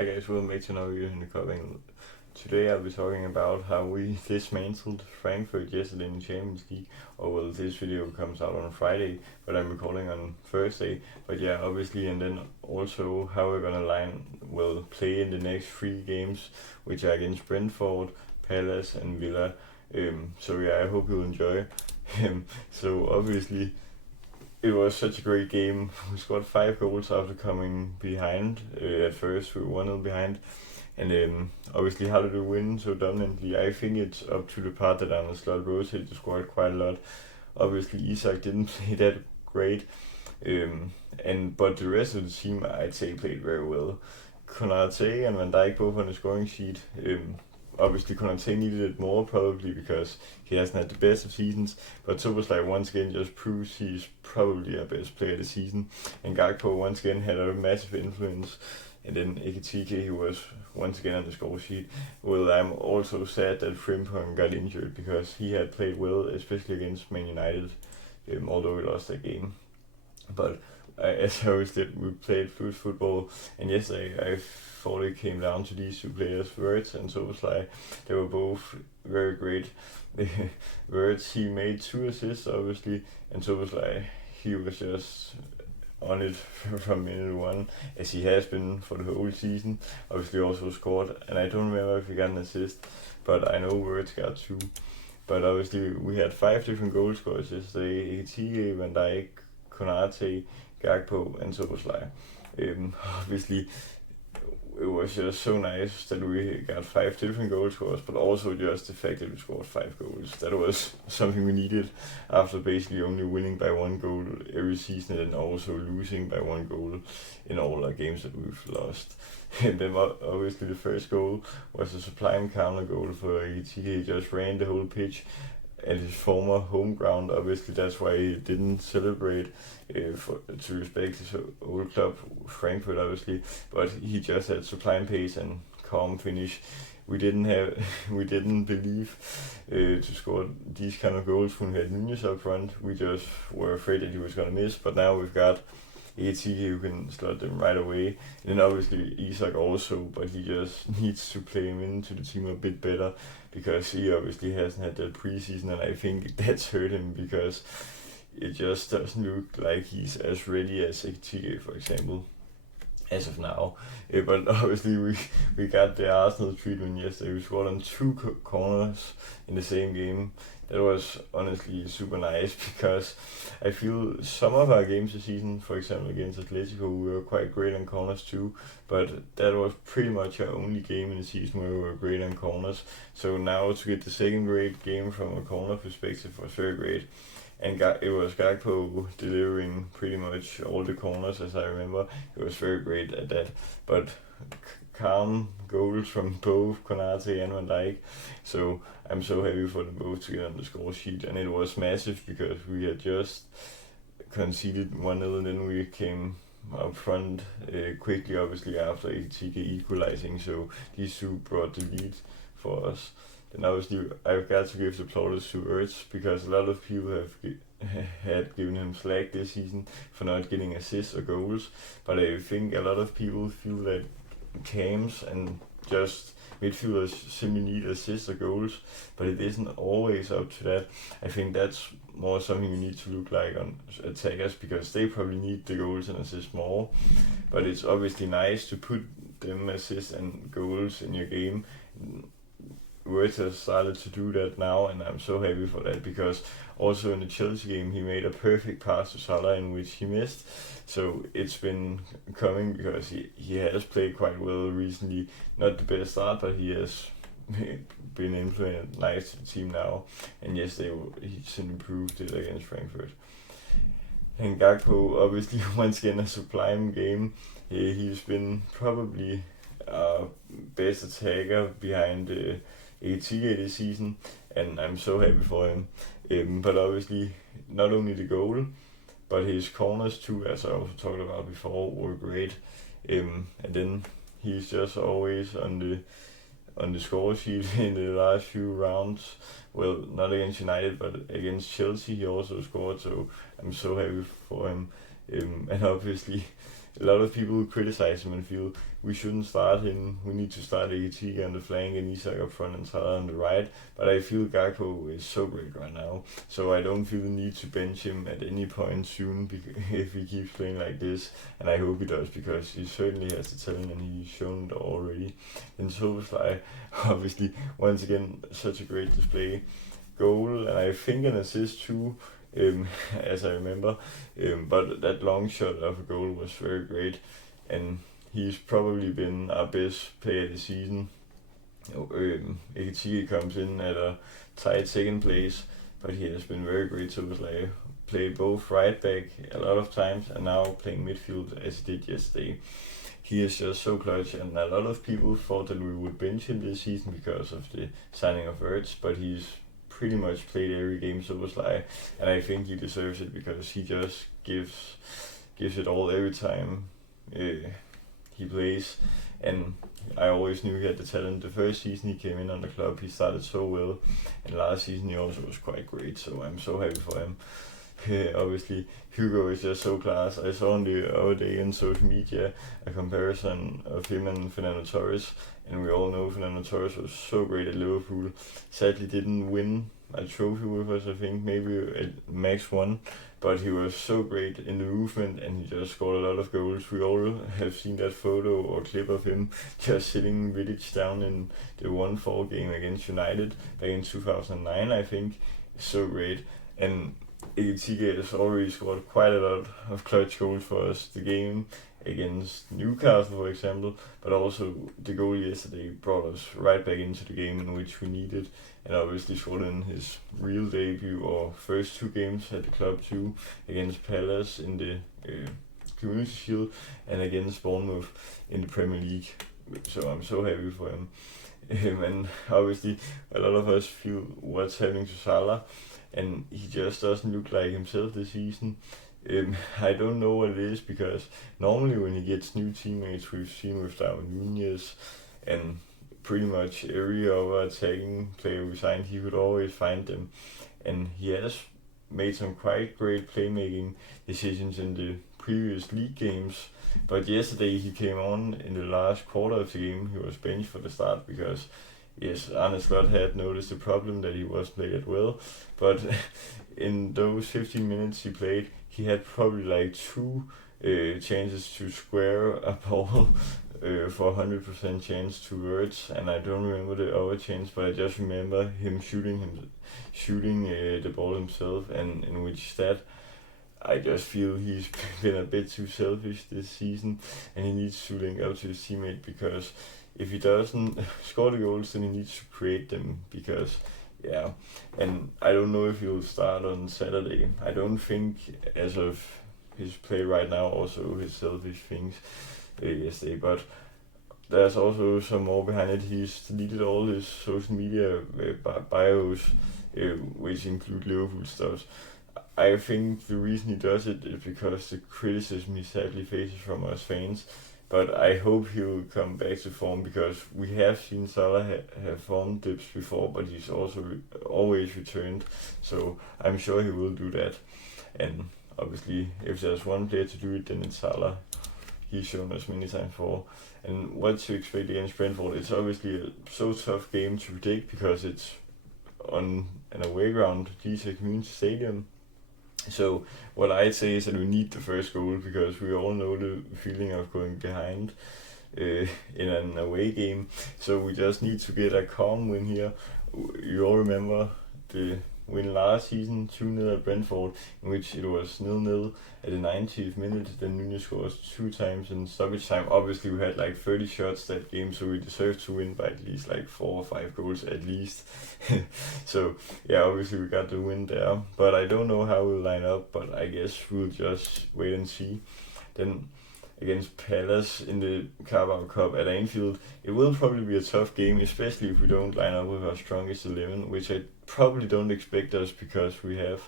Hi guys, welcome back to another video in the Cupping. Today I'll be talking about how we dismantled Frankfurt yesterday in the Champions League. Or well, this video comes out on Friday, but I'm recording on Thursday. But yeah, obviously, and then also how we're gonna play in the next three games, which are against Brentford, Palace, and Villa. So yeah, I hope you'll enjoy. So obviously, it was such a great game. We scored 5 goals after coming behind. At first, we were 1-0 behind. And obviously, how did we win so dominantly? I think it's up to the part that Arne Slot rotated the squad quite a lot. Obviously, Isak didn't play that great. But the rest of the team, I'd say, played very well. Konate and Van Dijk both on the scoring sheet. Obviously, Konate needed it more probably because he hasn't had the best of seasons, but Soboslai once again just proves he's probably our best player this season, and Gakpo once again had a massive influence, and then Ekitike, he was once again on the score sheet. Well, I'm also sad that Frimpong got injured because he had played well, especially against Man United, although we lost that game. But as I always did, we played fluid football, and yes, I thought it came down to these two players, Wirtz and Soboslai. They were both very great. Wirtz, he made 2 assists, obviously, and Soboslai, he was just on it from minute 1, as he has been for the whole season. Obviously also scored, and I don't remember if he got an assist, but I know Wirtz got 2. But obviously we had 5 different goal scorers yesterday: Ekitike, Van Dijk, Konate, Gakpo, and Soboslai. Obviously, it was just so nice that we got 5 different goal scorers, but also just the fact that we scored 5 goals. That was something we needed after basically only winning by 1 goal every season, and then also losing by 1 goal in all our games that we've lost. And then obviously the first goal was a sublime counter goal for Ekitike. He just ran the whole pitch at his former home ground. Obviously that's why he didn't celebrate, to respect his old club Frankfurt, obviously, but he just had sublime pace and calm finish. We didn't believe to score these kind of goals when we had Nunez up front. We just were afraid that he was gonna miss, but now we've got Ekitike who can slot them right away. And then obviously Isak also, but he just needs to play him into the team a bit better, because he obviously hasn't had that preseason, and I think that's hurt him because it just doesn't look like he's as ready as Ekitike, for example, as of now. But obviously we got the Arsenal treatment yesterday. We scored on 2 corners in the same game. That was honestly super nice, because I feel some of our games this season, for example against Atletico, we were quite great on corners too, but that was pretty much our only game in the season where we were great on corners. So now to get the second great game from a corner perspective was very great. And it was Gakpo delivering pretty much all the corners, as I remember. He was very great at that. But calm goals from both Konate and Van Dijk. So I'm so happy for them both to get on the score sheet. And it was massive because we had just conceded 1-0, and then we came up front quickly, obviously, after Ekitike equalizing. So these two brought the lead for us. Then obviously I've got to give the plaudits to Wirtz, because a lot of people have had given him slack this season for not getting assists or goals, but I think a lot of people feel that cams and just midfielders simply need assists or goals, but it isn't always up to that. I think that's more something you need to look like on attackers, because they probably need the goals and assists more, but it's obviously nice to put them assists and goals in your game. Wirtz has started to do that now, and I'm so happy for that, because also in the Chelsea game he made a perfect pass to Salah in which he missed. So it's been coming, because he has played quite well recently. Not the best start, but he has been influenced nice to the team now, and yes, he's improved it against Frankfurt. And Gakpo obviously once again a sublime game. He's been probably best attacker behind Ekitike this season, and I'm so happy for him. But obviously not only the goal, but his corners too, as I also talked about before, were great. And then he's just always on the score sheet in the last few rounds. Well, not against United, but against Chelsea he also scored, so I'm so happy for him. And obviously a lot of people criticize him and feel we shouldn't start him. We need to start Ekitike on the flank and Isak up front and Salah on the right. But I feel Gakpo is so great right now, so I don't feel the need to bench him at any point soon if he keeps playing like this. And I hope he does, because he certainly has the talent and he's shown it already. And Szoboszlai, obviously, once again, such a great display. Goal, and I think an assist too, as I remember. But that long shot of a goal was very great, and he's probably been our best player this season. Ekitike comes in at a tight second place, but he has been very great. Szoboszlai played both right back a lot of times and now playing midfield as he did yesterday. He is just so clutch, and a lot of people thought that we would bench him this season because of the signing of Ertz, but he's pretty much played every game Szoboszlai, and I think he deserves it because he just gives it all every time he plays. And I always knew he had the talent. The first season he came in on the club, he started so well, and last season he also was quite great, so I'm so happy for him. Obviously, Hugo is just so class. I saw on the other day on social media a comparison of him and Fernando Torres, and we all know Fernando Torres was so great at Liverpool. Sadly didn't win a trophy with us, I think, maybe at max one, but he was so great in the movement and he just scored a lot of goals. We all have seen that photo or clip of him just sitting Vidic down in the 1-4 game against United back in 2009, I think. So great. And Ekitike has already scored quite a lot of clutch goals for us. The game against Newcastle, for example, but also the goal yesterday brought us right back into the game in which we needed, and obviously scored in his real debut or first two games at the club too, against Palace in the Community Shield and against Bournemouth in the Premier League. So I'm so happy for him. And obviously a lot of us feel what's happening to Salah, and he just doesn't look like himself this season. I don't know what it is, because normally when he gets new teammates, we've seen with Darwin Nunez and pretty much every other attacking player we signed, he would always find them, and he has made some quite great playmaking decisions in the previous league games. But yesterday he came on in the last quarter of the game. He was benched for the start because yes, Arne Slot had noticed the problem that he wasn't played that well, but in those 15 minutes he played, he had probably like two chances to square a ball for 100% chance to Ertz, and I don't remember the other chance, but I just remember him shooting the ball himself, and in which stat I just feel he's been a bit too selfish this season, and he needs to link up to his teammate, because if he doesn't score the goals, then he needs to create them, because yeah, and I don't know if he'll start on Saturday. I don't think, as of his play right now, also his selfish things yesterday, but there's also some more behind it. He's deleted all his social media bios, which include Liverpool stuff. I think the reason he does it is because the criticism he sadly faces from us fans. But I hope he'll come back to form, because we have seen Salah have form dips before, but he's also always returned. So I'm sure he will do that. And obviously, if there's one player to do it, then it's Salah. He's shown us many times before. And what to expect against Brentford? It's obviously a so tough game to predict, because it's on an away ground, GC Community Stadium. So what I'd say is that we need the first goal, because we all know the feeling of going behind in an away game. So we just need to get a calm win here. You all remember the win last season, 2-0 at Brentford, in which it was 0-0 at the 90th minute. Then Nunez scores 2 times in stoppage time. Obviously we had like 30 shots that game, so we deserved to win by at least like 4 or 5 goals at least. So yeah, obviously we got the win there, but I don't know how we'll line up, but I guess we'll just wait and see. Then against Palace in the Carabao Cup at Anfield, it will probably be a tough game, especially if we don't line up with our strongest 11, which I probably don't expect us, because we have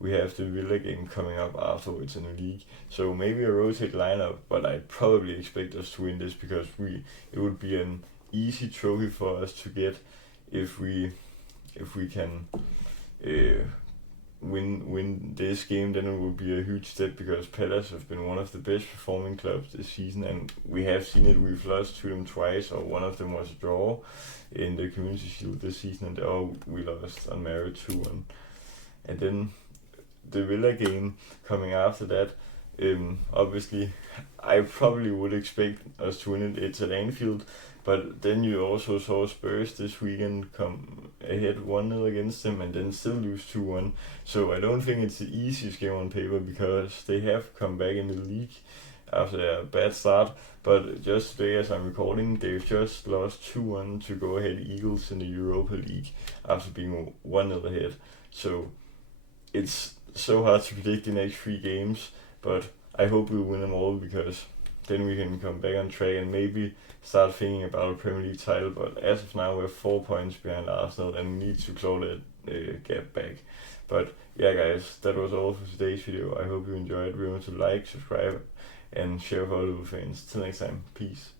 the Villa game coming up afterwards in the league. So maybe a rotate lineup, but I probably expect us to win this, because it would be an easy trophy for us to get if we can win this game, then it would be a huge step because Palace have been one of the best performing clubs this season, and we have seen it. We've lost to them twice, or one of them was a draw in the Community Shield this season, and we lost on Merit 2-1. And then the Villa game coming after that. Obviously, I probably would expect us to win it. It's at Anfield, but then you also saw Spurs this weekend come ahead 1-0 against them and then still lose 2-1. So I don't think it's the easiest game on paper because they have come back in the league after a bad start. But just today, as I'm recording, they've just lost 2-1 to go ahead Eagles in the Europa League after being 1-0 ahead. So it's so hard to predict the next 3 games. But I hope we win them all because then we can come back on track and maybe start thinking about a Premier League title. But as of now, we're 4 points behind Arsenal and we need to close that gap back. But yeah, guys, that was all for today's video. I hope you enjoyed. Remember to like, subscribe, and share with other Liverpool fans. Till next time, peace.